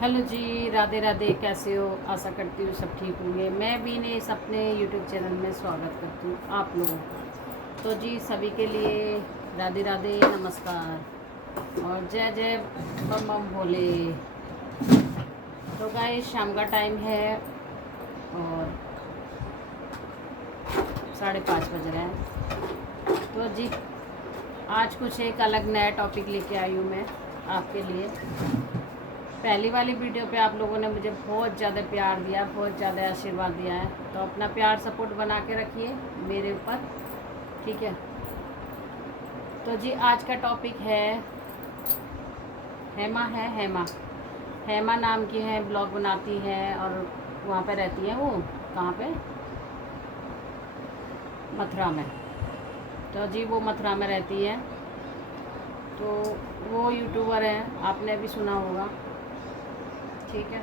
Hello जी, राधे राधे। कैसे हो? आशा करती हूँ सब ठीक होंगे। मैं भी ने इस अपने यूट्यूब चैनल में स्वागत करती हूँ आप लोगों का। तो जी सभी के लिए राधे राधे, नमस्कार और जय जय बम बम भोले। तो गाइस शाम का टाइम है और 5:30 बज रहे हैं। तो जी आज कुछ एक अलग नया टॉपिक लेके आई हूँ मैं आपके लिए। पहली वाली वीडियो पे आप लोगों ने मुझे बहुत ज़्यादा प्यार दिया, बहुत ज़्यादा आशीर्वाद दिया है, तो अपना प्यार सपोर्ट बना के रखिए मेरे ऊपर, ठीक है। तो जी आज का टॉपिक है हेमा। हेमा नाम की है, ब्लॉग बनाती है और वहाँ पे रहती है। वो कहाँ पे? मथुरा में। तो जी वो मथुरा में रहती है। तो वो यूट्यूबर है, आपने भी सुना होगा, ठीक है।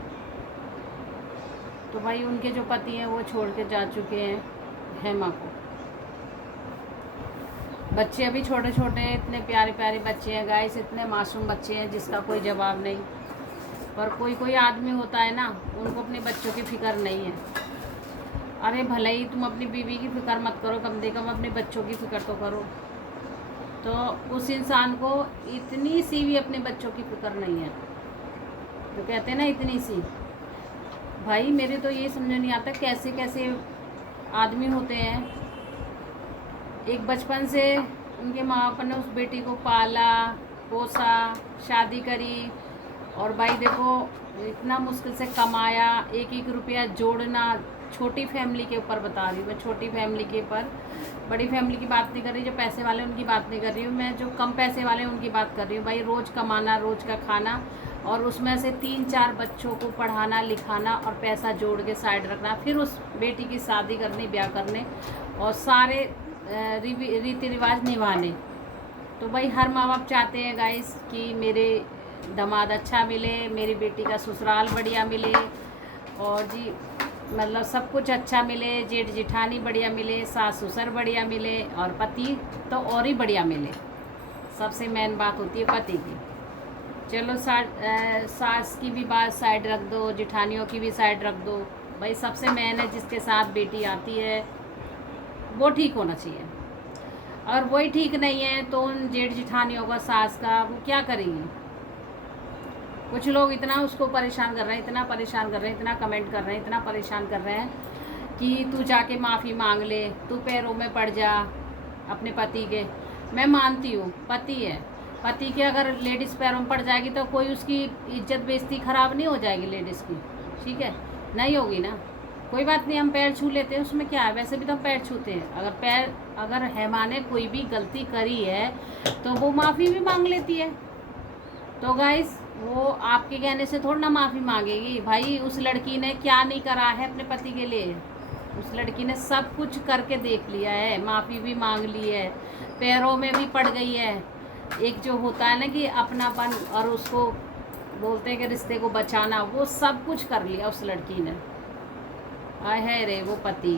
तो भाई उनके जो पति हैं वो छोड़ के जा चुके हैं हेमा को। बच्चे अभी छोटे छोटे हैं, इतने प्यारे प्यारे बच्चे हैं गाइस, इतने मासूम बच्चे हैं जिसका कोई जवाब नहीं। पर कोई कोई आदमी होता है ना, उनको अपने बच्चों की फिक्र नहीं है। अरे भले ही तुम अपनी बीवी की फिक्र मत करो, कम से कम अपने बच्चों की फिक्र तो करो। तो उस इंसान को इतनी सी भी अपने बच्चों की फिक्र नहीं है। तो कहते हैं ना इतनी सी। भाई मेरे तो ये समझ नहीं आता कैसे कैसे आदमी होते हैं। एक बचपन से उनके माँ बाप ने उस बेटी को पाला पोसा, शादी करी, और भाई देखो इतना मुश्किल से कमाया, एक एक रुपया जोड़ना। छोटी फैमिली के ऊपर बता रही हूँ मैं, छोटी फैमिली के ऊपर, बड़ी फैमिली की बात नहीं कर रही। जो पैसे वाले उनकी बात नहीं कर रही हूँ मैं, जो कम पैसे वाले उनकी बात कर रही हूँ। भाई रोज़ कमाना, रोज़ का खाना, और उसमें से 3-4 बच्चों को पढ़ाना लिखाना और पैसा जोड़ के साइड रखना, फिर उस बेटी की शादी करनी, ब्याह करने और सारे रीति रिवाज निभाने। तो भाई हर माँ बाप चाहते हैं गाइस कि मेरे दामाद अच्छा मिले, मेरी बेटी का ससुराल बढ़िया मिले, और जी मतलब सब कुछ अच्छा मिले, जेठ जिठानी बढ़िया मिले, सास ससुर बढ़िया मिले, और पति तो और ही बढ़िया मिले। सबसे मेन बात होती है पति की। चलो सास की भी बात साइड रख दो, जिठानियों की भी साइड रख दो। भाई सबसे मेन है जिसके साथ बेटी आती है वो ठीक होना चाहिए। अगर वही ठीक नहीं है तो उन जेठ जिठानियों का, सास का, वो क्या करेंगी? कुछ लोग इतना उसको परेशान कर रहे हैं, इतना परेशान कर रहे हैं, इतना कमेंट कर रहे हैं, इतना परेशान कर रहे हैं कि तू जाके माफ़ी मांग ले, तू पैरों में पड़ जा अपने पति के। मैं मानती हूँ पति है, पति के अगर लेडीज़ पैरों में पड़ जाएगी तो कोई उसकी इज्जत बेइज्जती ख़राब नहीं हो जाएगी लेडीज़ की, ठीक है? नहीं होगी ना, कोई बात नहीं, हम पैर छू लेते हैं, उसमें क्या है? वैसे भी तो हम पैर छूते हैं। अगर हेमा ने कोई भी गलती करी है तो वो माफ़ी भी मांग लेती है। तो गाइस वो आपके कहने से थोड़ा ना माफ़ी मांगेगी। भाई उस लड़की ने क्या नहीं करा है अपने पति के लिए? उस लड़की ने सब कुछ करके देख लिया है, माफ़ी भी मांग ली है, पैरों में भी पड़ गई है। एक जो होता है ना कि अपनापन, और उसको बोलते हैं कि रिश्ते को बचाना, वो सब कुछ कर लिया उस लड़की ने। आय है रे वो पति।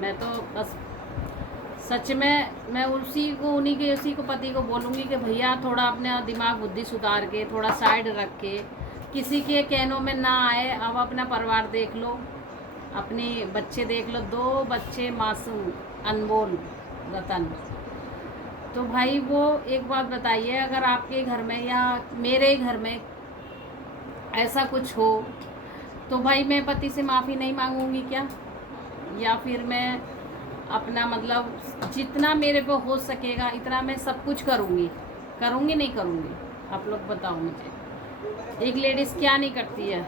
मैं तो बस सच में मैं उसी को पति को बोलूँगी कि भैया थोड़ा अपने दिमाग बुद्धि सुधार के, थोड़ा साइड रख के, किसी के कहनों में ना आए। अब अपना परिवार देख लो, अपने बच्चे देख लो, 2 बच्चे मासूम, अनमोल, रतन। तो भाई वो एक बात बताइए, अगर आपके घर में या मेरे घर में ऐसा कुछ हो तो भाई मैं पति से माफ़ी नहीं मांगूंगी क्या? या फिर मैं अपना मतलब जितना मेरे पे हो सकेगा इतना मैं सब कुछ करूँगी नहीं करूँगी? आप लोग बताओ मुझे। एक लेडीज़ क्या नहीं करती है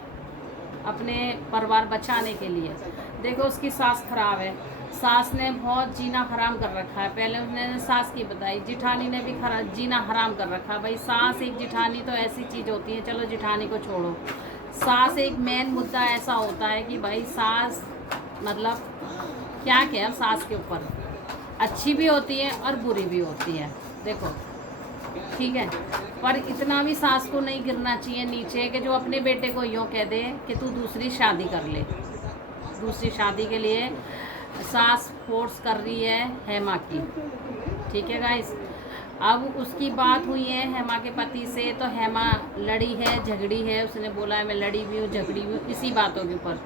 अपने परिवार बचाने के लिए? देखो उसकी सास खराब है, सास ने बहुत जीना हराम कर रखा है। पहले उसने सास की बताई, जिठानी ने भी जीना हराम कर रखा है। भाई सास एक जिठानी तो ऐसी चीज़ होती है, चलो जिठानी को छोड़ो, सास एक मेन मुद्दा ऐसा होता है कि भाई सास मतलब क्या क्या सास के ऊपर अच्छी भी होती है और बुरी भी होती है, देखो, ठीक है। पर इतना भी सास को नहीं गिरना चाहिए नीचे कि जो अपने बेटे को यूँ कह दे कि तू दूसरी शादी कर ले। दूसरी शादी के लिए सास फोर्स कर रही है हेमा की, ठीक है गाइस। अब उसकी बात हुई है हेमा के पति से, तो हेमा लड़ी है, झगड़ी है। उसने बोला है मैं लड़ी भी हूँ, झगड़ी भी हूँ इसी बातों के ऊपर।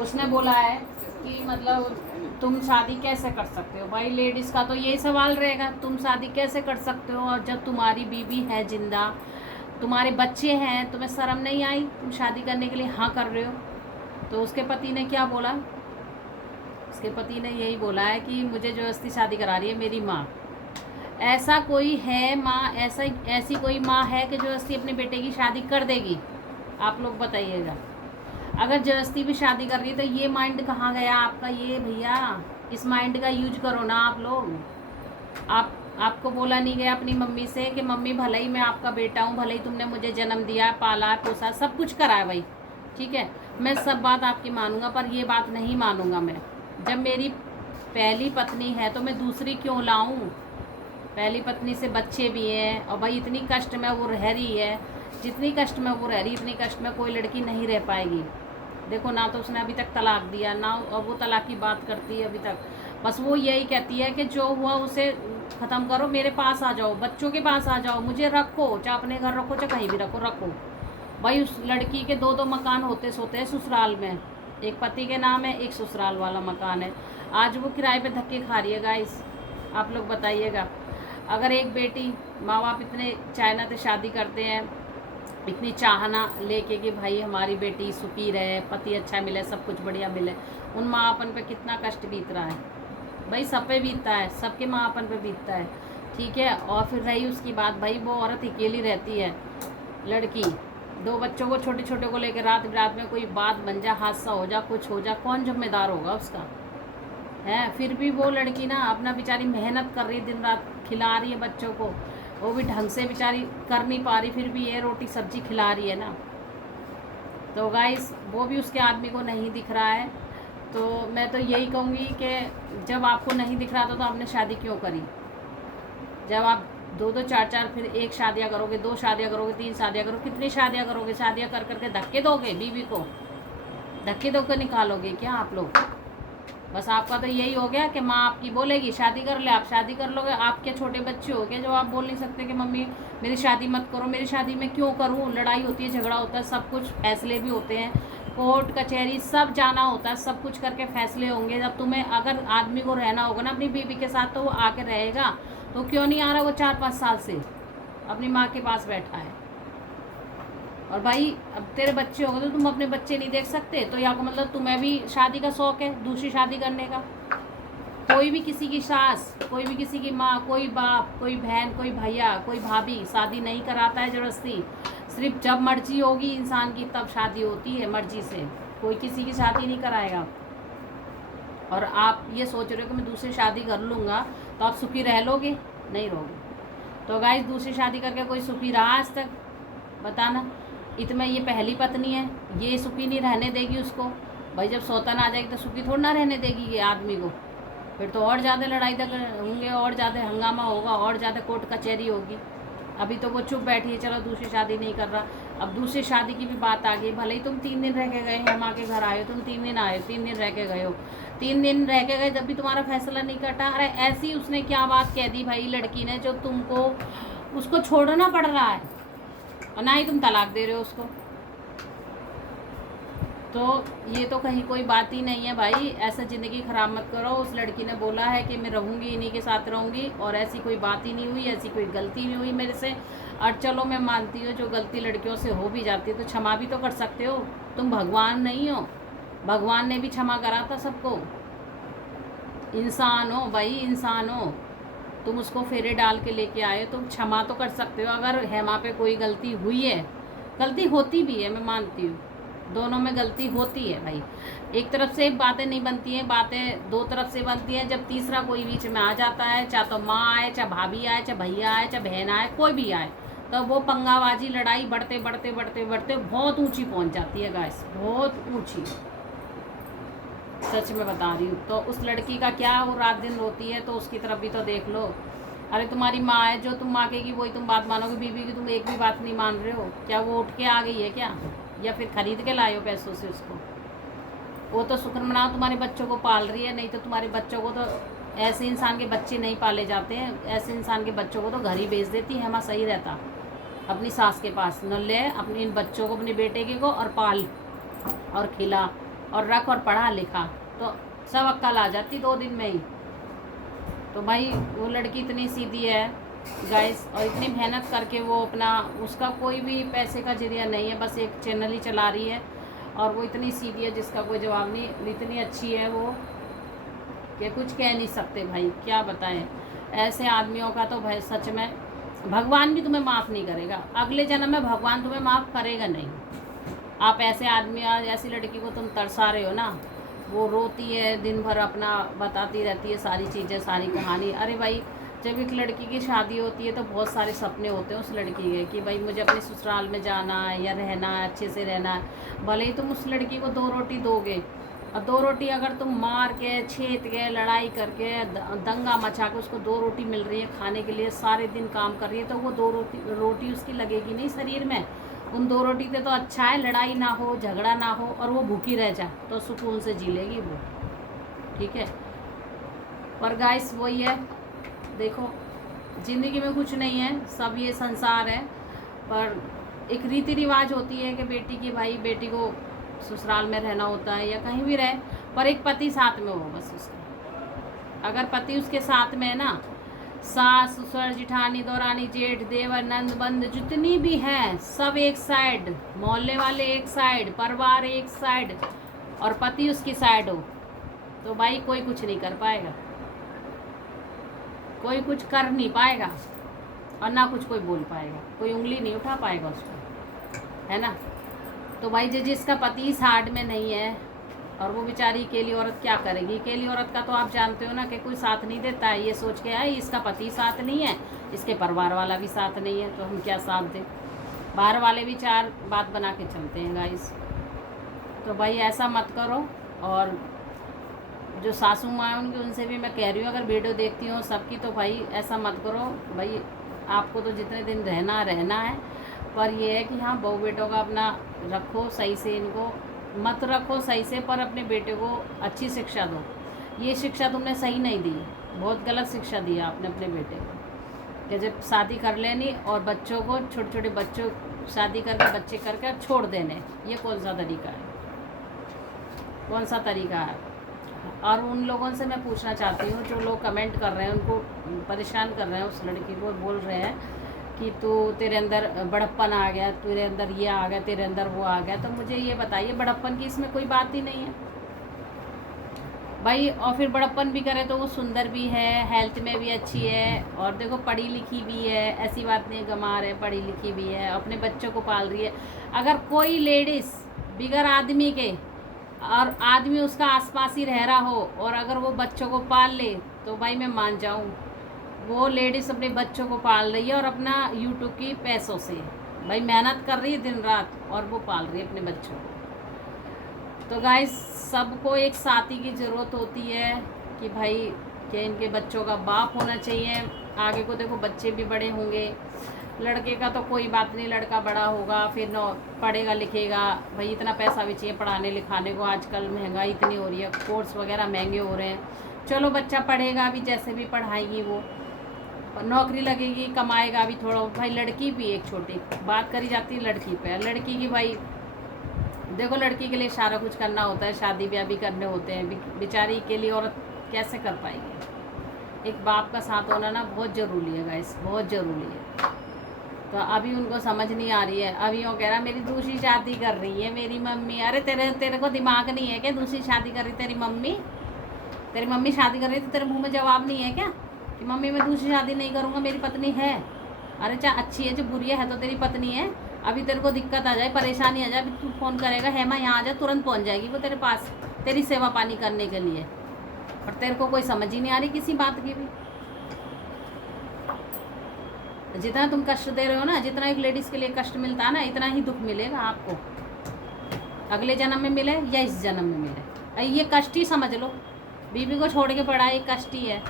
उसने बोला है कि मतलब तुम शादी कैसे कर सकते हो। भाई लेडीज़ का तो यही सवाल रहेगा, तुम शादी कैसे कर सकते हो, और जब तुम्हारी बीवी है जिंदा, तुम्हारे बच्चे हैं, तुम्हें शर्म नहीं आई, तुम शादी करने के लिए हाँ कर रहे हो। तो उसके पति ने क्या बोला, उसके पति ने यही बोला है कि मुझे ज़बरदस्ती शादी करा रही है मेरी माँ। ऐसा कोई है माँ, ऐसी कोई माँ है कि ज़बरदस्ती अपने बेटे की शादी कर देगी? आप लोग बताइएगा। अगर ज़बरदस्ती भी शादी कर रही है तो ये माइंड कहाँ गया आपका? ये भैया इस माइंड का यूज करो ना आप लोग। आपको बोला नहीं गया अपनी मम्मी से कि मम्मी भले ही मैं आपका बेटा हूँ, भले ही तुमने मुझे जन्म दिया, पाला, पोसा, सब कुछ करा है भाई, ठीक है, मैं सब बात आपकी मानूंगा, पर ये बात नहीं मानूंगा मैं। जब मेरी पहली पत्नी है तो मैं दूसरी क्यों लाऊं? पहली पत्नी से बच्चे भी हैं, और भाई इतनी कष्ट में वो रह रही है, जितनी कष्ट में वो रह रही, इतनी कष्ट में कोई लड़की नहीं रह पाएगी। देखो ना तो उसने अभी तक तलाक दिया ना, और वो तलाक की बात करती है अभी तक। बस वो यही कहती है कि जो हुआ उसे ख़त्म करो, मेरे पास आ जाओ, बच्चों के पास आ जाओ, मुझे रखो, चाहे अपने घर रखो चाहे कहीं भी रखो। भाई उस लड़की के दो मकान होते सोते हैं ससुराल में, एक पति के नाम है, एक ससुराल वाला मकान है। आज वो किराए पे धक्के खा रही है गाइस। आप लोग बताइएगा, अगर एक बेटी, माँ बाप इतने चाइना से शादी करते हैं, इतनी चाहना लेके कि भाई हमारी बेटी सुखी रहे, पति अच्छा मिले, सब कुछ बढ़िया मिले, उन माँ अपन पे कितना कष्ट बीत रहा है भाई, सब पे बीतता है, सबके माँ अपन पे बीतता है, ठीक है। और फिर रही उसकी बात, भाई वो औरत अकेली रहती है, लड़की, दो बच्चों को छोटे छोटे को लेकर रात में कोई बात बन जा, हादसा हो जा, कुछ हो जा, कौन जिम्मेदार होगा उसका है? फिर भी वो लड़की ना अपना बेचारी मेहनत कर रही है, दिन रात खिला रही है बच्चों को, वो भी ढंग से बेचारी कर नहीं पा रही, फिर भी ये रोटी सब्जी खिला रही है ना। तो गाइस वो भी उसके आदमी को नहीं दिख रहा है। तो मैं तो यही कहूँगी कि जब आपको नहीं दिख रहा था तो आपने शादी क्यों करी? जब आप दो चार फिर एक शादियाँ करोगे, 2 शादियाँ करोगे, 3 शादियाँ करोगे, कितनी शादियाँ करोगे? शादियाँ कर करके धक्के दोगे बीवी को, धक्के दो के निकालोगे क्या आप लोग? बस आपका तो यही हो गया कि माँ आपकी बोलेगी शादी कर ले, आप शादी कर लोगे। आपके छोटे बच्चे हो गए जो आप बोल नहीं सकते कि मम्मी मेरी शादी मत करो, मेरी शादी में क्यों करूँ? लड़ाई होती है, झगड़ा होता है, सब कुछ फैसले भी होते हैं, कोर्ट कचहरी सब जाना होता है, सब कुछ करके फैसले होंगे। जब तुम्हें अगर आदमी को रहना होगा ना अपनी बीवी के साथ तो वो आके रहेगा। तो क्यों नहीं आ रहा वो 4-5 साल से अपनी माँ के पास बैठा है? और भाई अब तेरे बच्चे हो गए तो तुम अपने बच्चे नहीं देख सकते? तो यहाँ का मतलब तुम्हें भी शादी का शौक है, दूसरी शादी करने का। कोई भी किसी की सास, कोई भी किसी की माँ, कोई बाप, कोई बहन, कोई भैया, कोई भाभी शादी नहीं कराता है ज़बरदस्ती। सिर्फ जब मर्जी होगी इंसान की तब शादी होती है मर्जी से, कोई किसी की शादी नहीं कराएगा। और आप ये सोच रहे हो कि मैं दूसरी शादी कर लूँगा तो आप सुखी रह लोगे? नहीं रहोगे। तो गाइस दूसरी शादी करके कोई सुखी रहा आज तक? बताना। इतना ये पहली पत्नी है, ये सुखी नहीं रहने देगी उसको। भाई जब सौतन आ जाएगी तो सुखी थोड़ा ना रहने देगी ये आदमी को, फिर तो और ज़्यादा लड़ाई झगड़े होंगे, और ज़्यादा हंगामा होगा, और ज़्यादा कोर्ट कचहरी होगी। अभी तो वो चुप बैठी है, चलो दूसरी शादी नहीं कर रहा। अब दूसरी शादी की भी बात आ गई। भले ही तुम 3 दिन रह के गए, हेमा के घर आए हो, तुम 3 दिन आए हो, 3 दिन रह के गए हो, 3 दिन रह के गए, जब भी तुम्हारा फैसला नहीं कटा। अरे ऐसी उसने क्या बात कह दी भाई लड़की ने जो तुमको उसको छोड़ना पड़ रहा है, और ना ही तुम तलाक दे रहे हो उसको। तो ये तो कहीं कोई बात ही नहीं है भाई, ऐसा ज़िंदगी ख़राब मत करो। उस लड़की ने बोला है कि मैं रहूँगी, इन्हीं के साथ रहूँगी, और ऐसी कोई बात ही नहीं हुई, ऐसी कोई गलती नहीं हुई मेरे से। और चलो मैं मानती हूँ जो गलती लड़कियों से हो भी जाती है तो क्षमा भी तो कर सकते हो, तुम भगवान नहीं हो। भगवान ने भी क्षमा करा था सबको, इंसान हो भाई, इंसान हो। तुम उसको फेरे डाल के लेके आए, तुम क्षमा तो कर सकते हो। अगर हेमा पे कोई गलती हुई है, गलती होती भी है, मैं मानती हूँ, दोनों में गलती होती है भाई। एक तरफ से बातें नहीं बनती हैं, बातें 2 तरफ से बनती हैं। जब तीसरा कोई बीच में आ जाता है, चाहे तो माँ आए, चाहे भाभी आए, चाहे भैया आए, चाहे बहन आए, कोई भी आए, तो वो पंगाबाजी लड़ाई बढ़ते बढ़ते बढ़ते बढ़ते बहुत ऊंची पहुंच जाती है गाइस, बहुत ऊंची, सच में बता रही हूँ। तो उस लड़की का क्या, वो रात दिन रोती है, तो उसकी तरफ भी तो देख लो। अरे तुम्हारी माँ है, जो तुम माँ कहेगी वही तुम बात मानोगे। बीवी की तुम एक भी बात नहीं मान रहे हो क्या? वो उठ के आ गई है क्या, या फिर खरीद के लाए हो पैसों से उसको? वो तो शुक्र मनाओ तुम्हारे बच्चों को पाल रही है, नहीं तो तुम्हारे बच्चों को तो ऐसे इंसान के बच्चे नहीं पाले जाते हैं, ऐसे इंसान के बच्चों को तो घर ही भेज देती है। हमारा सही रहता अपनी सास के पास, न ले अपने इन बच्चों को, अपने बेटे के को, और पाल और खिला और रख और पढ़ा लिखा, तो सब अक्ल आ जाती 2 दिन में ही। तो भाई वो लड़की इतनी सीधी है गाइस, और इतनी मेहनत करके वो अपना, उसका कोई भी पैसे का जरिया नहीं है, बस एक चैनल ही चला रही है, और वो इतनी सीधी है जिसका कोई जवाब नहीं। इतनी अच्छी है वो कि कुछ कह नहीं सकते भाई, क्या बताएं। ऐसे आदमियों का तो भाई सच में भगवान भी तुम्हें माफ़ नहीं करेगा, अगले जन्म में भगवान तुम्हें माफ़ करेगा नहीं। आप ऐसे आदमी, ऐसी लड़की को तुम तरसा रहे हो ना, वो रोती है दिन भर, अपना बताती रहती है सारी चीज़ें, सारी कहानी। अरे भाई, जब एक लड़की की शादी होती है तो बहुत सारे सपने होते हैं उस लड़की के कि भाई मुझे अपने ससुराल में जाना है या रहना है, अच्छे से रहना है। भले ही तुम उस लड़की को 2 रोटी दोगे, और 2 रोटी अगर तुम मार के, छेद के, लड़ाई करके, दंगा मचा के उसको 2 रोटी मिल रही है खाने के लिए, सारे दिन काम कर रही है, तो वो 2 रोटी उसकी लगेगी नहीं शरीर में। उन 2 रोटी से तो अच्छा है लड़ाई ना हो, झगड़ा ना हो, और वो भूखी रह जाए, तो सुकून से जी लेगी वो, ठीक है। पर गाइस वही है, देखो ज़िंदगी में कुछ नहीं है, सब ये संसार है। पर एक रीति रिवाज होती है कि बेटी की, भाई बेटी को ससुराल में रहना होता है या कहीं भी रहे, पर एक पति साथ में हो बस उसका। अगर पति उसके साथ में है ना, सास ससुर जिठानी दौरानी जेठ देवर नंद बंद जितनी भी हैं सब एक साइड, मोहल्ले वाले एक साइड, परिवार एक साइड, और पति उसकी साइड हो, तो भाई कोई कुछ नहीं कर पाएगा, कोई कुछ कर नहीं पाएगा, और ना कुछ कोई बोल पाएगा, कोई उंगली नहीं उठा पाएगा उसको, है ना। तो भाई जिसका पति साइड में नहीं है, और वो बेचारी अकेली औरत क्या करेगी। अकेली औरत का तो आप जानते हो ना कि कोई साथ नहीं देता है, ये सोच के आए इसका पति साथ नहीं है, इसके परिवार वाला भी साथ नहीं है, तो हम क्या साथ दें। बाहर वाले भी 4 बात बना के चलते हैं गाइस। तो भाई ऐसा मत करो। और जो सासू माँ है उनकी, उनसे भी मैं कह रही हूँ, अगर वीडियो देखती हूँ सबकी, तो भाई ऐसा मत करो। भाई आपको तो जितने दिन रहना है, पर ये है कि हाँ बहू बेटों का अपना रखो सही से, इनको मत रखो सही से, पर अपने बेटे को अच्छी शिक्षा दो। ये शिक्षा तुमने सही नहीं दी, बहुत गलत शिक्षा दी आपने अपने बेटे को, कि जब शादी कर लेनी और बच्चों को, छोटे छोटे बच्चों शादी करके बच्चे करके छोड़ देने, ये कौन सा तरीका है, कौन सा तरीका है। और उन लोगों से मैं पूछना चाहती हूँ जो लोग कमेंट कर रहे हैं, उनको परेशान कर रहे हैं, उस लड़की को बोल रहे हैं कि तू, तेरे अंदर बड़प्पन आ गया, तेरे अंदर ये आ गया, तेरे अंदर वो आ गया, तो मुझे ये बताइए बड़प्पन की इसमें कोई बात ही नहीं है भाई। और फिर बड़प्पन भी करे तो वो सुंदर भी है, हेल्थ में भी अच्छी है, और देखो पढ़ी लिखी भी है, ऐसी बात नहीं गंवार है, पढ़ी लिखी भी है, अपने बच्चों को पाल रही है। अगर कोई लेडीज़ बिगर आदमी के, और आदमी उसका आसपास ही रह रहा हो, और अगर वो बच्चों को पाल ले, तो भाई मैं मान जाऊँ वो लेडीज़ अपने बच्चों को पाल रही है, और अपना यूट्यूब की पैसों से भाई मेहनत कर रही है दिन रात, और वो पाल रही है अपने बच्चों को। तो गाइस सबको एक साथी की ज़रूरत होती है कि भाई कि इनके बच्चों का बाप होना चाहिए। आगे को देखो बच्चे भी बड़े होंगे, लड़के का तो कोई बात नहीं, लड़का बड़ा होगा फिर पढ़ेगा लिखेगा, भाई इतना पैसा भी चाहिए पढ़ाने लिखाने को, आजकल महंगाई इतनी हो रही है, कोर्स वगैरह महंगे हो रहे हैं। चलो बच्चा पढ़ेगा भी, जैसे भी पढ़ाएगी वो, नौकरी लगेगी, कमाएगा भी थोड़ा। भाई लड़की भी एक छोटी बात करी जाती है लड़की पे, लड़की की भाई देखो लड़की के लिए सारा कुछ करना होता है, शादी ब्याह भी करने होते हैं, बेचारी के लिए औरत कैसे कर पाएगी। एक बाप का साथ होना ना बहुत ज़रूरी है गाइस, बहुत ज़रूरी है। तो अभी उनको समझ नहीं आ रही है, अभी वो कह रहा मेरी दूसरी शादी कर रही है मेरी मम्मी। अरे तेरे को दिमाग नहीं है क्या, दूसरी शादी कर रही तेरी मम्मी शादी कर रही तो तेरे मुँह में जवाब नहीं है क्या कि मम्मी मैं दूसरी शादी नहीं करूँगा, मेरी पत्नी है। अरे चाहे अच्छी है, जो बुरी है तो तेरी पत्नी है। अभी तेरे को दिक्कत आ जाए, परेशानी आ जाए, अभी तू फ़ोन करेगा हेमा यहाँ आ जाए, तुरंत पहुँच जाएगी वो तेरे पास तेरी सेवा पानी करने के लिए। और तेरे को कोई समझ ही नहीं आ रही किसी बात की भी। जितना तुम कष्ट दे रहे हो ना, जितना एक लेडीज़ के लिए कष्ट मिलता है ना, इतना ही दुख मिलेगा आपको, अगले जन्म में मिले या इस जन्म में मिले। ये कष्ट ही समझ लो, बीवी को छोड़ के पड़ा ये कष्ट ही है।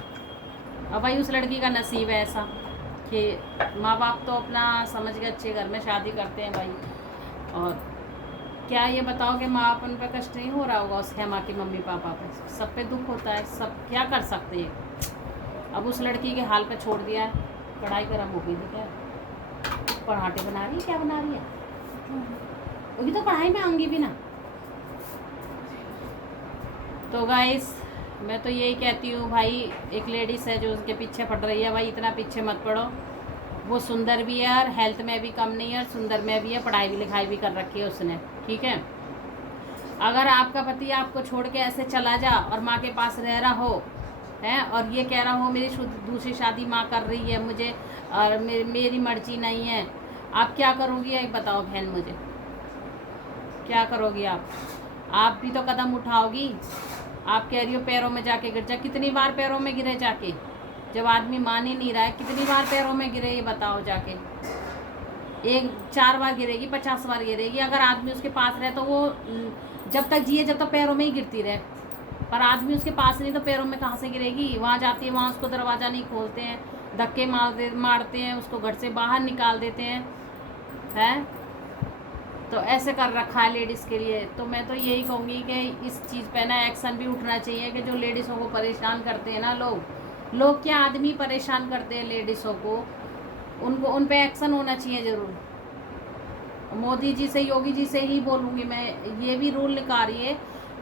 और भाई उस लड़की का नसीब है ऐसा कि माँ बाप तो अपना समझ के अच्छे घर में शादी करते हैं भाई। और क्या ये बताओ कि माँ अपन पे कष्ट नहीं हो रहा होगा उस हेमा की मम्मी पापा पे, सब पे दुख होता है, सब क्या कर सकते हैं। अब उस लड़की के हाल पे छोड़ दिया है। कढ़ाई गर्म हो गई थी क्या? पराठे बना रही है, क्या बना रही है? अभी तो कढ़ाई में आऊँगी भी ना। तो गाइस मैं तो यही कहती हूँ भाई, एक लेडीज़ है जो उसके पीछे पड़ रही है, भाई इतना पीछे मत पड़ो। वो सुंदर भी है और हेल्थ में भी कम नहीं है, और सुंदर में भी है, पढ़ाई भी लिखाई भी कर रखी है उसने, ठीक है। अगर आपका पति आपको छोड़ के ऐसे चला जा और माँ के पास रह रहा हो है, और ये कह रहा हो मेरी दूसरी शादी माँ कर रही है मुझे, और मेरी मर्जी नहीं है, आप क्या करोगी ये बताओ बहन मुझे, क्या करोगी आप भी तो कदम उठाओगी। आप कह रही हो पैरों में जाके गिर जा, कितनी बार पैरों में गिरे जाके? जब आदमी मान ही नहीं रहा है, कितनी बार पैरों में गिरे ये बताओ जाके? 4 बार गिरेगी, 50 बार गिरेगी। अगर आदमी उसके पास रहे तो वो जब तक जिए जब तक पैरों में ही गिरती रहे, पर आदमी उसके पास नहीं तो पैरों में कहाँ से गिरेगी? वहाँ जाती है, वहाँ उसको दरवाज़ा नहीं खोलते हैं, धक्के मारते हैं, उसको घर से बाहर निकाल देते हैं। तो ऐसे कर रखा है लेडीज़ के लिए। तो मैं तो यही कहूँगी कि इस चीज़ पे ना एक्शन भी उठना चाहिए कि जो लेडीज़ों को परेशान करते हैं ना लोग क्या आदमी परेशान करते हैं लेडीज़ों को, उन पे एक्शन होना चाहिए ज़रूर। मोदी जी से, योगी जी से ही बोलूँगी मैं, ये भी रूल निकालिए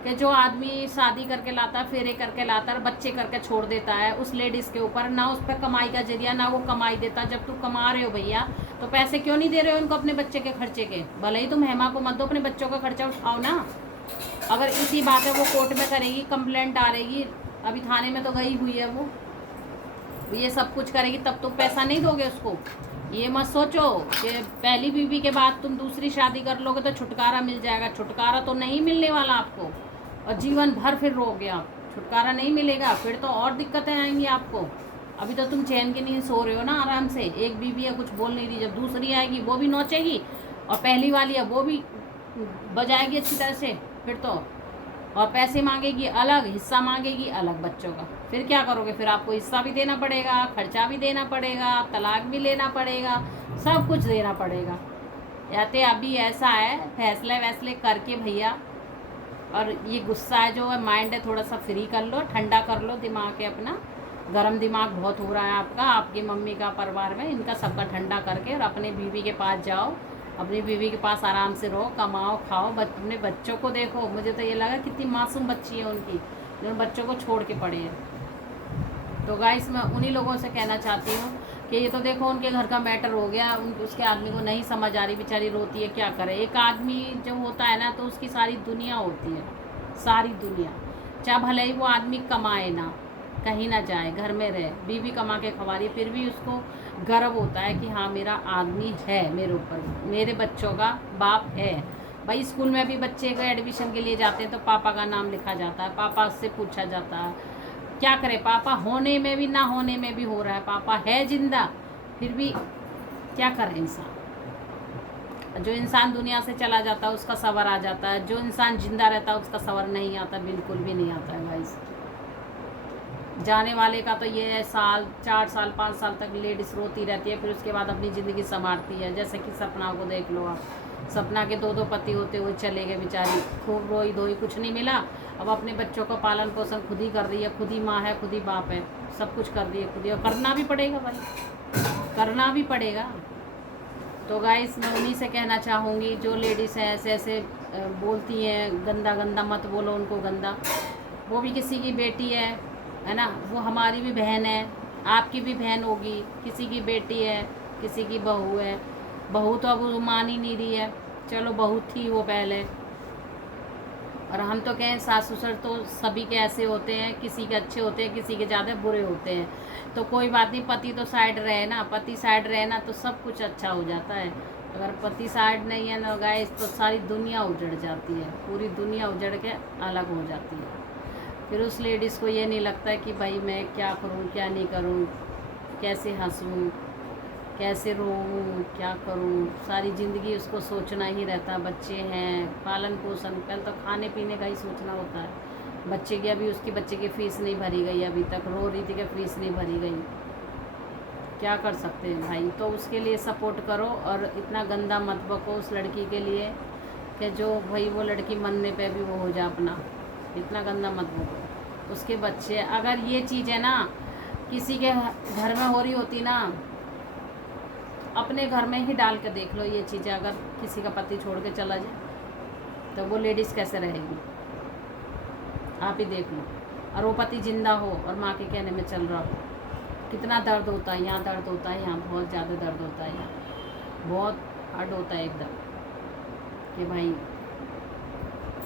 कि जो आदमी शादी करके लाता है, फेरे करके लाता है, बच्चे करके छोड़ देता है उस लेडीज़ के ऊपर, ना उस पर कमाई का जरिया, ना वो कमाई देता। जब तू कमा रहे हो भैया तो पैसे क्यों नहीं दे रहे हो उनको अपने बच्चे के खर्चे के? भले ही तुम हेमा को मत दो, अपने बच्चों का खर्चा उठाओ ना। अगर इसी बात है वो कोर्ट में करेगी, कंप्लेंट आ रहेगी, अभी थाने में तो गई हुई है वो, ये सब कुछ करेगी, तब तो पैसा नहीं दोगे उसको। ये मत सोचो कि पहली बीवी के बाद तुम दूसरी शादी कर लोगे तो छुटकारा मिल जाएगा। छुटकारा तो नहीं मिलने वाला आपको, और जीवन भर फिर रोगे आप, छुटकारा नहीं मिलेगा, फिर तो और दिक्कतें आएंगी आपको। अभी तो तुम चैन की नींद सो रहे हो ना आराम से, एक बीवी है कुछ बोल नहीं रही, जब दूसरी आएगी वो भी नोचेगी, और पहली वाली है वो भी बजाएगी अच्छी तरह से फिर तो, और पैसे मांगेगी अलग, हिस्सा मांगेगी अलग बच्चों का। फिर क्या करोगे? फिर आपको हिस्सा भी देना पड़ेगा, खर्चा भी देना पड़ेगा, तलाक भी लेना पड़ेगा, सब कुछ देना पड़ेगा। याते अभी ऐसा है, फैसले वैसले करके भैया, और ये गुस्सा है जो है, माइंड है, थोड़ा सा फ्री कर लो, ठंडा कर लो दिमाग है अपना। गरम दिमाग बहुत हो रहा है आपका, आपकी मम्मी का, परिवार में, इनका सबका ठंडा करके, और अपने बीवी के पास जाओ, अपनी बीवी के पास आराम से रहो, कमाओ खाओ, अपने बच्चों को देखो। मुझे तो ये लगा कितनी मासूम बच्ची है उनकी, जो बच्चों को छोड़ के पड़े हैं। तो गाइस मैं उन्हीं लोगों से कहना चाहती हूँ कि ये तो देखो उनके घर का मैटर हो गया, उसके आदमी को नहीं समझ आ रही, बेचारी रोती है, क्या करे। एक आदमी जब होता है ना तो उसकी सारी दुनिया होती है, सारी दुनिया, चाहे भले ही वो आदमी कमाए ना, कहीं ना जाए, घर में रहे, बीवी कमा के खवा रही है, फिर भी उसको गर्व होता है कि हाँ मेरा आदमी है मेरे ऊपर, मेरे बच्चों का बाप है। भाई स्कूल में भी बच्चे का एडमिशन के लिए जाते हैं तो पापा का नाम लिखा जाता है, पापा से पूछा जाता है। क्या करे, पापा होने में भी ना होने में भी हो रहा है, पापा है जिंदा, फिर भी क्या करे इंसान। जो इंसान दुनिया से चला जाता है उसका सवर आ जाता है, जो इंसान जिंदा रहता है उसका सवर नहीं आता, बिल्कुल भी नहीं आता है भाई। जाने वाले का तो ये साल 4 साल 5 साल तक लेडीज़ रोती रहती है, फिर उसके बाद अपनी ज़िंदगी संवारती है। जैसे कि सपना को देख लो आप, सपना के 2 पति होते हुए चले गए बेचारी, खूब रोई धोई, कुछ नहीं मिला। अब अपने बच्चों का पालन पोषण खुद ही कर रही है, खुद ही माँ है, खुद ही बाप है, सब कुछ कर रही है खुद ही, और करना भी पड़ेगा भाई, करना भी पड़ेगा। तो गाइस मैं उन्हीं से कहना चाहूँगी जो लेडीज़ हैं ऐसे ऐसे बोलती हैं, गंदा गंदा मत बोलो उनको गंदा। वो भी किसी की बेटी है ना, वो हमारी भी बहन है, आपकी भी बहन होगी, किसी की बेटी है, किसी की बहू है। बहू तो अब वो मान ही नहीं रही है, चलो बहू थी वो पहले। और हम तो कहें सास ससुर तो सभी के ऐसे होते हैं, किसी के अच्छे होते हैं, किसी के ज़्यादा बुरे होते हैं। तो कोई बात नहीं, पति तो साइड रहे ना, पति साइड रहे ना तो सब कुछ अच्छा हो जाता है। अगर पति साइड नहीं है ना गाइस तो सारी दुनिया उजड़ जाती है, पूरी दुनिया उजड़ के अलग हो जाती है। फिर उस लेडीज़ को ये नहीं लगता है कि भाई मैं क्या करूं क्या नहीं करूं, कैसे हंसूं, कैसे रोऊं, क्या करूं, सारी ज़िंदगी उसको सोचना ही रहता। बच्चे हैं, पालन पोषण, पहले तो खाने पीने का ही सोचना होता है। बच्चे की अभी उसकी बच्चे की फ़ीस नहीं भरी गई, अभी तक रो रही थी कि फ़ीस नहीं भरी गई। क्या कर सकते हैं भाई। तो उसके लिए सपोर्ट करो, और इतना गंदा मत बको उस लड़की के लिए कि जो भाई वो लड़की मरने पे भी वो हो जाए अपना, इतना गंदा मत बोलो। उसके बच्चे, अगर ये चीज़ है ना किसी के घर में हो रही होती ना, अपने घर में ही डाल के देख लो ये चीज़ें। अगर किसी का पति छोड़ के चला जाए तो वो लेडीज़ कैसे रहेगी, आप ही देख लो। और वो पति जिंदा हो और माँ के कहने में चल रहा हो, कितना दर्द होता है। यहाँ दर्द होता है, यहाँ बहुत ज़्यादा दर्द होता है, यहाँ बहुत हार्ड होता है एकदम कि भाई।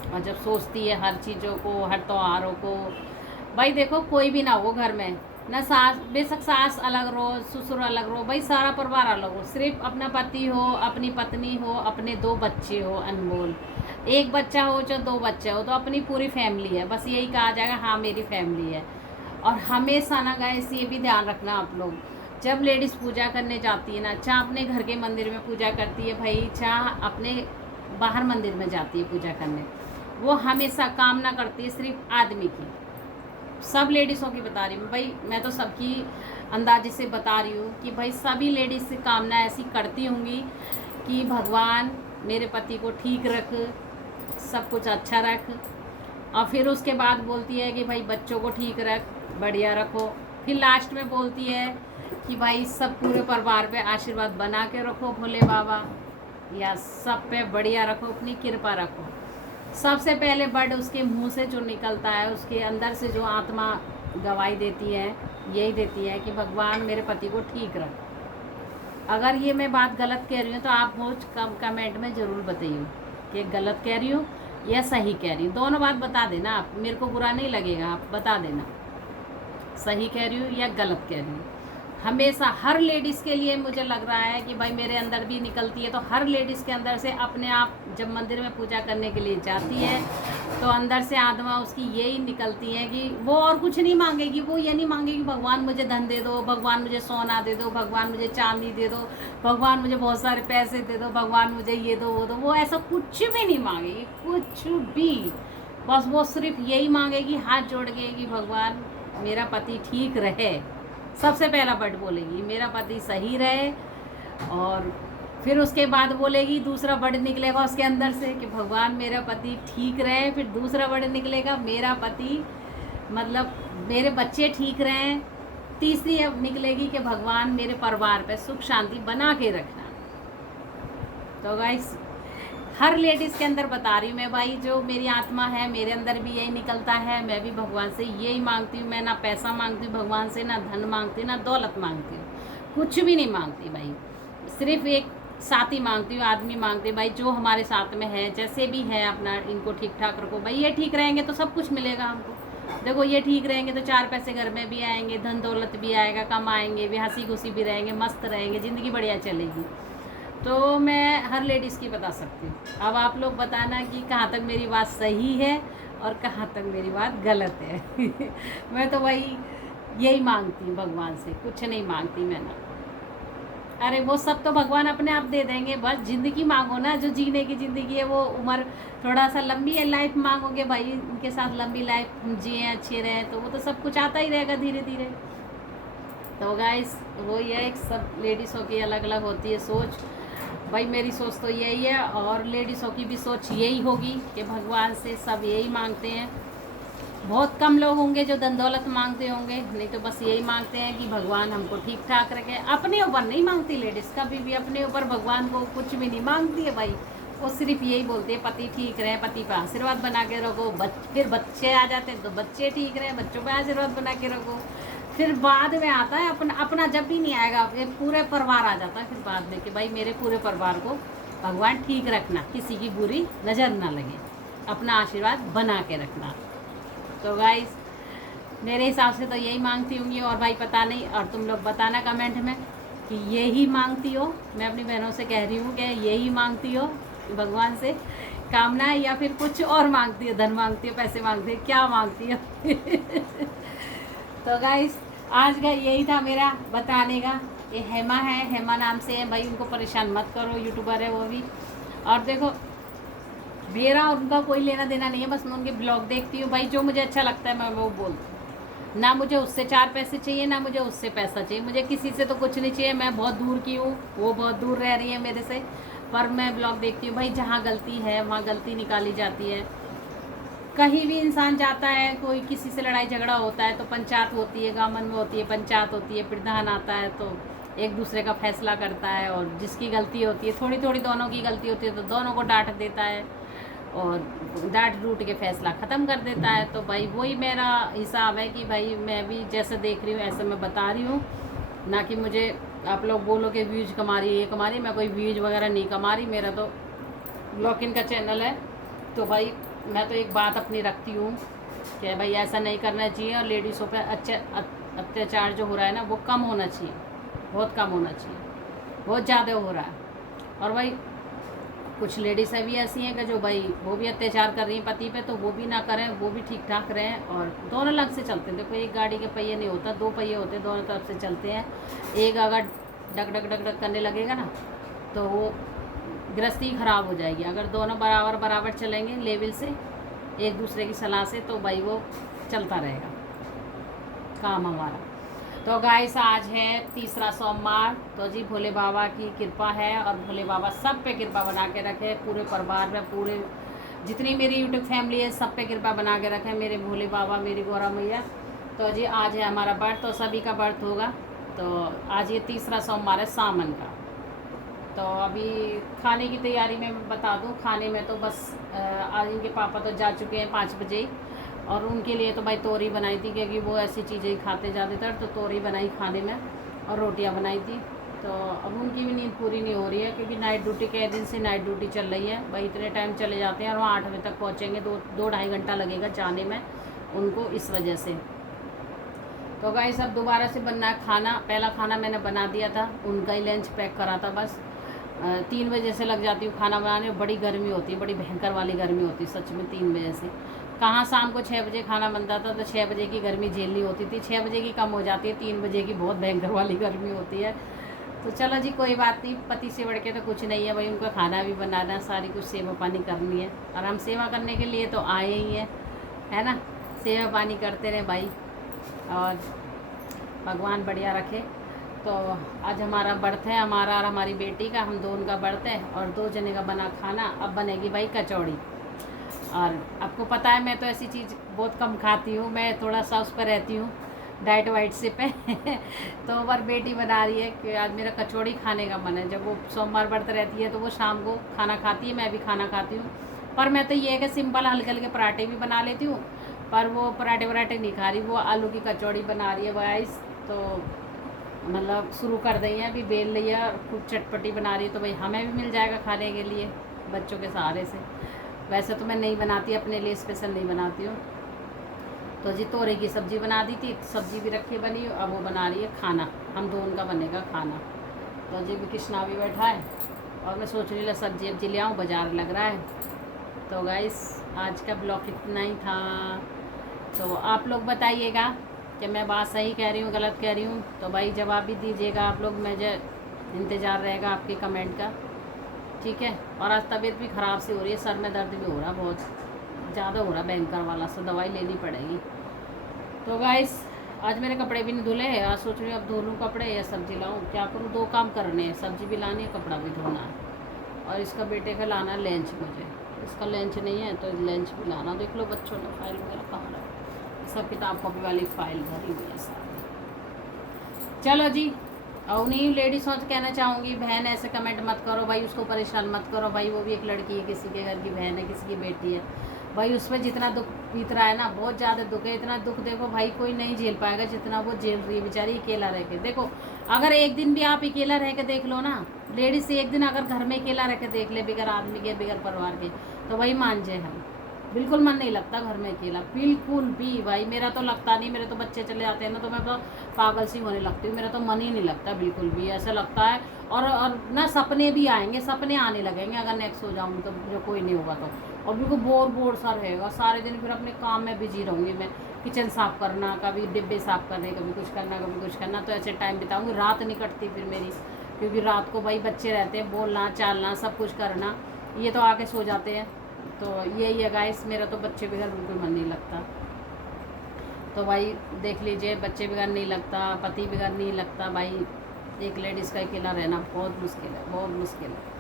और जब सोचती है हर चीज़ों को, हर त्योहारों को, भाई देखो कोई भी ना हो घर में ना, सास बेशक सास अलग रहो, ससुर अलग रहो, भाई सारा परिवार अलग हो, सिर्फ अपना पति हो, अपनी पत्नी हो, अपने 2 बच्चे हो अनमोल, 1 बच्चा हो चाहे 2 बच्चे हो, तो अपनी पूरी फैमिली है। बस यही कहा जाएगा, हाँ मेरी फैमिली है। और हमेशा ना गाइस ये भी ध्यान रखना आप लोग, जब लेडीज़ पूजा करने जाती है ना, चाहे अपने घर के मंदिर में पूजा करती है भाई, चाहे अपने बाहर मंदिर में जाती है पूजा करने, वो हमेशा कामना करती है सिर्फ आदमी की। सब लेडीज़ों की बता रही हूँ भाई, मैं तो सबकी अंदाजे से बता रही हूँ कि भाई सभी लेडीज़ से कामना ऐसी करती होंगी कि भगवान मेरे पति को ठीक रख, सब कुछ अच्छा रख। और फिर उसके बाद बोलती है कि भाई बच्चों को ठीक रख, बढ़िया रखो। फिर लास्ट में बोलती है कि भाई सब पूरे परिवार पे आशीर्वाद बना के रखो भोले बाबा, या सब पे बढ़िया रखो, अपनी कृपा रखो। सबसे पहले वर्ड उसके मुंह से जो निकलता है, उसके अंदर से जो आत्मा गवाही देती है, यही देती है कि भगवान मेरे पति को ठीक रख। अगर ये मैं बात गलत कह रही हूँ तो आप मुझ कमेंट में ज़रूर बताइए कि गलत कह रही हूँ या सही कह रही हूँ। दोनों बात बता देना आप, मेरे को बुरा नहीं लगेगा, आप बता देना सही कह रही हूँ या गलत कह रही हूँ। हमेशा हर लेडीज़ के लिए मुझे लग रहा है कि भाई मेरे अंदर भी निकलती है, तो हर लेडीज़ के अंदर से अपने आप जब मंदिर में पूजा करने के लिए जाती है तो अंदर से आत्मा उसकी यही निकलती है कि वो और कुछ नहीं मांगेगी। वो ये नहीं मांगेगी भगवान मुझे धन दे दो, भगवान मुझे सोना दे दो, भगवान मुझे चांदी दे दो, भगवान मुझे बहुत सारे पैसे दे दो, भगवान मुझे ये दो वो दो। वो ऐसा कुछ भी नहीं मांगेगी, कुछ भी। बस वो सिर्फ यही मांगेगी, हाथ जोड़ के कि भगवान मेरा पति ठीक रहे। सबसे पहला वर्ड बोलेगी मेरा पति सही रहे, और फिर उसके बाद बोलेगी, दूसरा वर्ड निकलेगा उसके अंदर से कि भगवान मेरा पति ठीक रहे। फिर दूसरा वर्ड निकलेगा मेरा पति मतलब मेरे बच्चे ठीक रहें। तीसरी अब निकलेगी कि भगवान मेरे परिवार पे सुख शांति बना के रखना। तो गाइस हर लेडीज़ के अंदर बता रही हूँ मैं भाई, जो मेरी आत्मा है मेरे अंदर भी यही निकलता है। मैं भी भगवान से यही मांगती हूँ। मैं ना पैसा मांगती हूँ भगवान से, ना धन मांगती हूँ, ना दौलत मांगती हूँ, कुछ भी नहीं मांगती भाई। सिर्फ एक साथी मांगती हूँ, आदमी मांगती हूँ भाई, जो हमारे साथ में है, जैसे भी है अपना इनको ठीक ठाक रखो भाई। ये ठीक रहेंगे तो सब कुछ मिलेगा हमको। देखो ये ठीक रहेंगे तो 4 पैसे घर में भी आएंगे, धन दौलत भी आएगा, कमाएंगे भी, हंसी खुशी भी रहेंगे, मस्त रहेंगे, ज़िंदगी बढ़िया चलेगी। तो मैं हर लेडीज़ की बता सकती हूँ। अब आप लोग बताना कि कहाँ तक मेरी बात सही है और कहाँ तक मेरी बात गलत है। मैं तो भाई यही मांगती हूँ भगवान से, कुछ नहीं मांगती मैं ना। अरे वो सब तो भगवान अपने आप दे देंगे, बस ज़िंदगी मांगो ना, जो जीने की ज़िंदगी है, वो उम्र थोड़ा सा लंबी है, लाइफ मांगोगे भाई, उनके साथ लंबी लाइफ जिए, अच्छे रहें, तो वो तो सब कुछ आता ही रहेगा धीरे धीरे। तो गाइस वो ये एक सब लेडीज़ों की अलग अलग होती है सोच। भाई मेरी सोच तो यही है, और लेडीज़ों की भी सोच यही होगी कि भगवान से सब यही मांगते हैं। बहुत कम लोग होंगे जो धन दौलत मांगते होंगे, नहीं तो बस यही मांगते हैं कि भगवान हमको ठीक ठाक रखे। अपने ऊपर नहीं मांगती लेडीज़, कभी भी अपने ऊपर भगवान को कुछ भी नहीं मांगती है भाई। वो सिर्फ यही बोलती है पति ठीक रहे, पति पर आशीर्वाद बना के रखो। फिर बच्चे आ जाते हैं तो बच्चे ठीक रहे, बच्चों पर आशीर्वाद बना के रखो। फिर बाद में आता है अपना जब भी नहीं आएगा, पूरे परिवार आ जाता है फिर बाद में कि भाई मेरे पूरे परिवार को भगवान ठीक रखना, किसी की बुरी नज़र ना लगे, अपना आशीर्वाद बना के रखना। तो गाइस मेरे हिसाब से तो यही मांगती होंगी। और भाई पता नहीं, और तुम लोग बताना कमेंट में कि यही मांगती हो। मैं अपनी बहनों से कह रही हूँ कि यही मांगती हो भगवान से कामना, या फिर कुछ और मांगती हो, धन मांगती हो, पैसे मांगती हो, क्या मांगती हो। तो गाइस आज का यही था मेरा बताने का। ये हेमा है, हेमा नाम से है भाई, उनको परेशान मत करो, यूट्यूबर है वो भी। और देखो मेरा और उनका कोई लेना देना नहीं है, बस मैं उनके ब्लॉग देखती हूँ भाई, जो मुझे अच्छा लगता है मैं वो बोलती हूँ। ना मुझे उससे 4 पैसे चाहिए, ना मुझे उससे पैसा चाहिए, मुझे किसी से तो कुछ नहीं चाहिए। मैं बहुत दूर की हूँ, वो बहुत दूर रह रही है मेरे से, पर मैं ब्लॉग देखती हूँ भाई। जहाँ गलती है वहाँ गलती निकाली जाती है। कहीं भी इंसान जाता है, कोई किसी से लड़ाई झगड़ा होता है तो पंचायत होती है, गाँव में होती है, पंचायत होती है, प्रधान आता है तो एक दूसरे का फैसला करता है, और जिसकी गलती होती है थोड़ी थोड़ी दोनों की गलती होती है तो दोनों को डांट देता है और डांट डूट के फैसला ख़त्म कर देता है। तो भाई वही मेरा हिसाब है कि भाई मैं भी जैसे देख रही हूँ ऐसे मैं बता रही हूँ, ना कि मुझे आप लोग बोलो कि व्यूज कमा रही है, ये कमा रही, मैं कोई व्यूज वगैरह नहीं कमा रही, मेरा तो ब्लॉगिंग का चैनल है। तो भाई मैं तो एक बात अपनी रखती हूँ कि भाई ऐसा नहीं करना चाहिए, और लेडीज़ों पर अत्याचार जो हो रहा है ना वो कम होना चाहिए, बहुत कम होना चाहिए, बहुत ज़्यादा हो रहा है। और भाई कुछ लेडीज़ भी ऐसी हैं कि जो भाई वो भी अत्याचार कर रही हैं पति पे, तो वो भी ना करें, वो भी ठीक ठाक रहें, और दोनों अलग से चलते हैं। देखो एक गाड़ी के पहिए नहीं होता, दो पहिए होते हैं, दोनों तरफ से चलते हैं। एक अगर डक डक डक डक करने लगेगा ना तो वो गृहस्थी ख़राब हो जाएगी। अगर दोनों बराबर बराबर चलेंगे लेवल से, एक दूसरे की सलाह से, तो भाई वो चलता रहेगा काम हमारा। तो गाइस आज है तीसरा सोमवार, तो जी भोले बाबा की कृपा है, और भोले बाबा सब पे कृपा बना के रखे, पूरे परिवार में, पूरे जितनी मेरी यूट्यूब फैमिली है सब पे कृपा बना के रखे मेरे भोले बाबा, मेरी गौरा मैया। तो जी आज है हमारा व्रत, तो सभी का व्रत होगा। तो आज ये तीसरा सोमवार है सावन का। तो अभी खाने की तैयारी में बता दूं, खाने में तो बस आज इनके पापा तो जा चुके हैं 5 बजे ही, और उनके लिए तो भाई तोरी बनाई थी, क्योंकि वो ऐसी चीज़ें ही खाते ज़्यादातर, तो तोरी बनाई खाने में, और रोटियां बनाई थी। तो अब उनकी भी नींद पूरी नहीं हो रही है, क्योंकि नाइट ड्यूटी के दिन से नाइट ड्यूटी चल रही है भाई, इतने टाइम चले जाते हैं और वहाँ 8 बजे तक पहुँचेंगे, 2-2.5 घंटा लगेगा जाने में उनको, इस वजह से। तो गाइस अब दोबारा से बनना है खाना, पहला खाना मैंने बना दिया था, उनका ही लंच पैक करा था बस। 3 बजे से लग जाती हूँ खाना बनाने, बड़ी गर्मी होती है, बड़ी भयंकर वाली गर्मी होती है सच में। 3 बजे से कहाँ शाम को 6 बजे खाना बनता था, तो 6 बजे की गर्मी झेलनी होती थी, 6 बजे की कम हो जाती है, 3 बजे की बहुत भयंकर वाली गर्मी होती है। तो चलो जी कोई बात नहीं, पति से बढ़ के तो कुछ नहीं है भाई, उनका खाना भी बनाना है, सारी कुछ सेवा पानी करनी है, और हम सेवा करने के लिए तो आए ही हैं, है ना। सेवा पानी करते रहे भाई, और भगवान बढ़िया रखे। तो आज हमारा व्रत है, हमारा और हमारी बेटी का, हम दोनों का व्रत है, और 2 जने का बना खाना। अब बनेगी भाई कचौड़ी, और आपको पता है मैं तो ऐसी चीज़ बहुत कम खाती हूँ, मैं थोड़ा सा उस पर रहती हूँ डाइट वाइट से पे तो और बेटी बना रही है कि आज मेरा कचौड़ी खाने का मन है। जब वो सोमवार व्रत रहती है तो वो शाम को खाना खाती है, मैं भी खाना खाती हूँ, पर मैं तो ये है कि सिंपल हल्के हल्के पराठे भी बना लेती हूँ, पर वो पराठे वराठे नहीं खा रही, वो आलू की कचौड़ी बना रही है गाइस। तो मतलब शुरू कर दी है, अभी बेल लिया और खूब चटपटी बना रही है, तो भाई हमें भी मिल जाएगा खाने के लिए बच्चों के सहारे से। वैसे तो मैं नहीं बनाती, अपने लिए स्पेशल नहीं बनाती हूँ। तो जी तोरे की सब्ज़ी बना दी थी, सब्ज़ी भी रखी बनी, अब वो बना रही है खाना, हम दोनों का बनेगा खाना। तो जी भी कृष्णा भी बैठा है, और मैं सोच रही सब्जी वब्जी ले आऊँ, बाज़ार लग रहा है। तो गाइस आज का ब्लॉग इतना ही था। तो आप लोग बताइएगा कि मैं बात सही कह रही हूँ गलत कह रही हूँ, तो भाई जवाब भी दीजिएगा आप लोग, मुझे इंतज़ार रहेगा आपके कमेंट का, ठीक है। और आज तबीयत भी ख़राब सी हो रही है, सर में दर्द भी हो रहा, बहुत ज़्यादा हो रहा भयंकर वाला, सो दवाई लेनी पड़ेगी। तो गाइस आज मेरे कपड़े भी नहीं धुले, आज सोच रही हूँ अब धो लूँ कपड़े या सब्ज़ी लाऊँ, क्या करूँ, 2 काम करने हैं, सब्ज़ी भी लानी है, कपड़ा भी धोना है, और इसका बेटे का लाना है लंच, मुझे इसका लंच नहीं है तो लंच भी लाना। देख लो बच्चों ने फाइल वगैरह कहाँ रखा, सब किताब कॉपी वाली फाइल भरी हुई है सारी। चलो जी, और उन्हीं लेडीज़ों से कहना चाहूँगी, बहन ऐसे कमेंट मत करो भाई, उसको परेशान मत करो भाई, वो भी एक लड़की है, किसी के घर की बहन है, किसी की बेटी है भाई, उस पर जितना दुख बीत रहा है ना, बहुत ज़्यादा दुख है। इतना दुख देखो भाई कोई नहीं झेल पाएगा जितना वो झेल रही है बेचारी, अकेला रह के। देखो अगर एक दिन भी आप अकेला रह के देख लो ना, लेडीज से एक दिन अगर घर में अकेला रह के देख ले, बगैर आदमी के, बगैर परिवार के, तो भाई मान जाए हम, बिल्कुल मन नहीं लगता घर में अकेला, बिल्कुल भी भाई। मेरा तो लगता नहीं, मेरे तो बच्चे चले जाते हैं ना तो मैं तो पागल सी होने लगती हूँ, मेरा तो मन ही नहीं लगता बिल्कुल भी, ऐसा लगता है। और ना सपने भी आएंगे, सपने आने लगेंगे अगर नेक्स्ट हो जाऊँ तो, जो कोई नहीं होगा तो, और बिल्कुल बोर सा रहेगा सारे दिन, फिर अपने काम में बिजी रहूँगी मैं, किचन साफ़ करना, कभी डिब्बे साफ़ करने, कभी कुछ करना, कभी कुछ करना, तो ऐसे टाइम बिताऊँगी। रात नहीं कटती फिर मेरी, क्योंकि रात को भाई बच्चे रहते हैं, बोलना चालना सब कुछ करना, ये तो आके सो जाते हैं। तो यही है गाइस, मेरा तो बच्चे बगैर बिल्कुल मन नहीं लगता। तो भाई देख लीजिए, बच्चे बगैर नहीं लगता, पति बगैर नहीं लगता भाई, एक लेडीज़ का अकेला रहना बहुत मुश्किल है, बहुत मुश्किल है।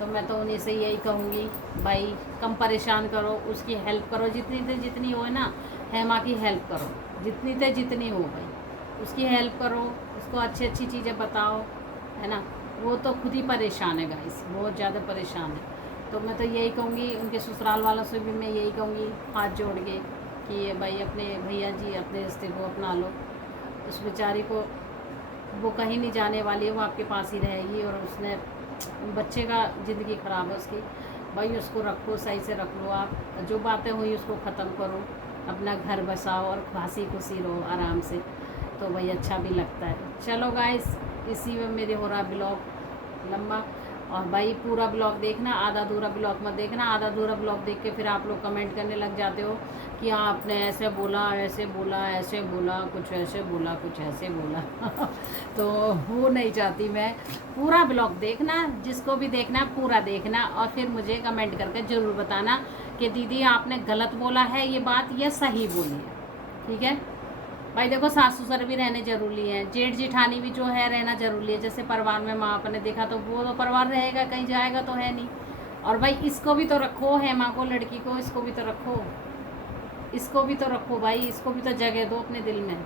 तो मैं तो उन्हीं से यही कहूँगी, भाई कम परेशान करो, उसकी हेल्प करो जितनी से जितनी हो ना, हेमा की हेल्प करो जितनी से जितनी हो भाई, उसकी हेल्प करो, उसको अच्छी अच्छी चीज़ें बताओ, है ना। वो तो खुद ही परेशान है गाइस, बहुत ज़्यादा परेशान है। तो मैं तो यही कहूँगी, उनके ससुराल वालों से भी मैं यही कहूँगी हाथ जोड़ के कि भाई अपने भैया जी अपने रिश्ते को अपना लो। उस बेचारी को, वो कहीं नहीं जाने वाली है, वो आपके पास ही रहेगी। और उसने बच्चे का ज़िंदगी ख़राब है उसकी, भाई उसको रखो, सही से रख लो आप, जो बातें हुई उसको ख़त्म करो, अपना घर बसाओ और हंसी खुशी रहो आराम से, तो भाई अच्छा भी लगता है। चलो गाइस, इसी में मेरे हो रहा ब्लॉग लंबा। और भाई पूरा ब्लॉग देखना, आधा अधूरा ब्लॉग मत देखना। आधा अधूरा ब्लॉग देख के फिर आप लोग कमेंट करने लग जाते हो कि हाँ आपने ऐसे बोला, ऐसे बोला, ऐसे बोला, कुछ ऐसे बोला, कुछ ऐसे बोला तो वो नहीं चाहती मैं। पूरा ब्लॉग देखना, जिसको भी देखना है पूरा देखना, और फिर मुझे कमेंट करके ज़रूर बताना कि दीदी आपने गलत बोला है ये बात या सही बोली है, ठीक है। भाई देखो, सास ससुर भी रहने ज़रूरी है, जेठ जिठानी भी जो है रहना ज़रूरी है। जैसे परिवार में माँ बाप ने देखा तो वो तो परिवार रहेगा, कहीं जाएगा तो है नहीं। और भाई इसको भी तो रखो, हेमा को, लड़की को, इसको भी तो रखो, इसको भी तो रखो भाई, इसको भी तो जगह दो अपने दिल में।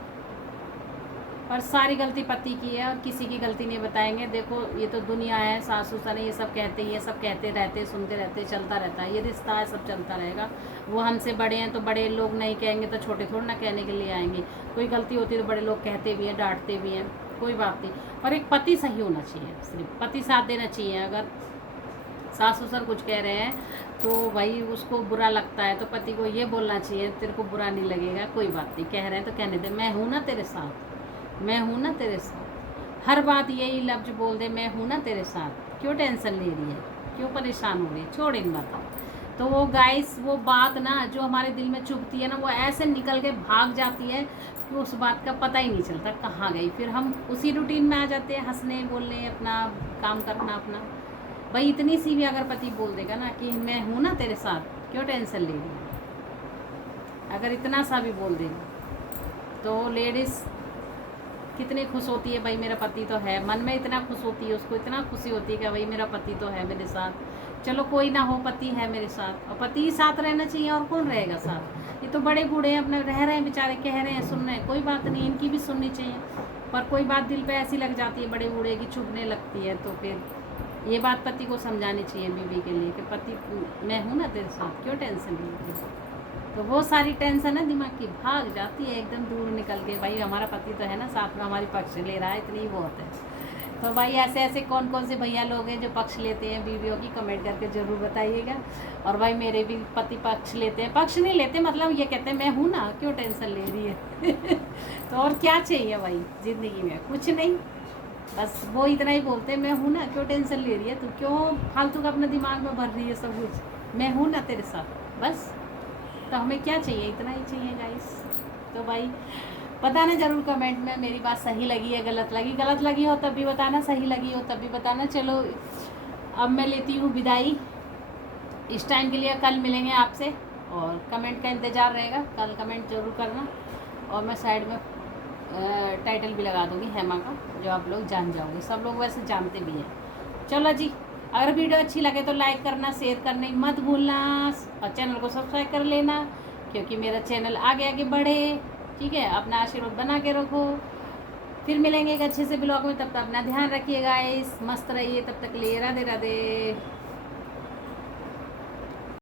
पर सारी गलती पति की है और किसी की गलती नहीं बताएंगे। देखो ये तो दुनिया है, सास ससुर ये सब कहते ही, ये सब कहते रहते, सुनते रहते, चलता रहता है, ये रिश्ता है, सब चलता रहेगा। वो हमसे बड़े हैं तो बड़े लोग नहीं कहेंगे तो छोटे थोड़ा ना कहने के लिए आएंगे। कोई गलती होती है तो बड़े लोग कहते भी हैं, डांटते भी हैं, कोई बात नहीं। और एक पति सही होना चाहिए, सिर्फ पति साथ देना चाहिए। अगर सास ससुर कुछ कह रहे हैं तो भाई उसको बुरा लगता है तो पति को ये बोलना चाहिए, तेरे को बुरा नहीं लगेगा, कोई बात नहीं, कह रहे हैं तो कहने दे, मैं हूँ ना तेरे साथ, मैं हूँ ना तेरे साथ। हर बात यही लफ्ज बोल दे, मैं हूँ ना तेरे साथ, क्यों टेंशन ले रही है, क्यों परेशान हो रही है, छोड़ इन बातों। तो वो गाइस, वो बात ना जो हमारे दिल में चुभती है ना, वो ऐसे निकल के भाग जाती है कि उस बात का पता ही नहीं चलता कहाँ गई। फिर हम उसी रूटीन में आ जाते हैं, हंसने बोलने, अपना काम करना अपना। भाई इतनी सी भी अगर पति बोल देगा ना कि मैं हूँ ना तेरे साथ, क्यों टेंशन ले रही है, अगर इतना सा भी बोल देगा तो लेडीज़ कितनी खुश होती है, भाई मेरा पति तो है, मन में इतना खुश होती है, उसको इतना खुशी होती है कि भाई मेरा पति तो है मेरे साथ। चलो कोई ना हो, पति है मेरे साथ, और पति ही साथ रहना चाहिए, और कौन रहेगा साथ। ये तो बड़े बूढ़े हैं, अपने रह रहे हैं बेचारे, कह रहे हैं, सुन रहे हैं, कोई बात नहीं, इनकी भी सुननी चाहिए। पर कोई बात दिल पे ऐसी लग जाती है बड़े बूढ़े की, चुभने लगती है, तो फिर ये बात पति को समझानी चाहिए बीवी के लिए कि पति मैं हूँ ना तेरे साथ, क्यों टेंशन ले रही है। तो वो सारी टेंशन है दिमाग की भाग जाती है एकदम दूर निकल के। भाई हमारा पति तो है ना साथ में, हमारी पक्ष ले रहा है, इतनी ही बहुत है। तो भाई ऐसे ऐसे कौन कौन से भैया लोग हैं जो पक्ष लेते हैं बीवियों की, कमेंट करके ज़रूर बताइएगा। और भाई मेरे भी पति पक्ष लेते हैं, पक्ष नहीं लेते, मतलब ये कहते हैं मैं हूँ ना, क्यों टेंशन ले रही है तो और क्या चाहिए भाई ज़िंदगी में, कुछ नहीं, बस वो इतना ही बोलते हैं, मैं हूँ ना, क्यों टेंशन ले रही है, तो क्यों फालतू का अपने दिमाग में भर रही है सब कुछ, मैं हूँ ना तेरे साथ, बस। तो हमें क्या चाहिए, इतना ही चाहिए गाइस। तो भाई बताना ज़रूर कमेंट में मेरी बात सही लगी है, गलत लगी हो तब भी बताना, सही लगी हो तब भी बताना। चलो अब मैं लेती हूँ विदाई इस टाइम के लिए, कल मिलेंगे आपसे, और कमेंट का इंतज़ार रहेगा, कल कमेंट ज़रूर करना। और मैं साइड में टाइटल भी लगा दूँगी हेमा का, जो आप लोग जान जाओगे, सब लोग वैसे जानते भी हैं। चलो जी, अगर वीडियो अच्छी लगे तो लाइक करना, शेयर करना मत भूलना, और चैनल को सब्सक्राइब कर लेना, क्योंकि मेरा चैनल आगे आगे बढ़े, ठीक है। अपना आशीर्वाद बना के रखो, फिर मिलेंगे एक अच्छे से ब्लॉग में, तब तक अपना ध्यान रखिएगा, मस्त रहिए, तब तक लिए राधे राधे।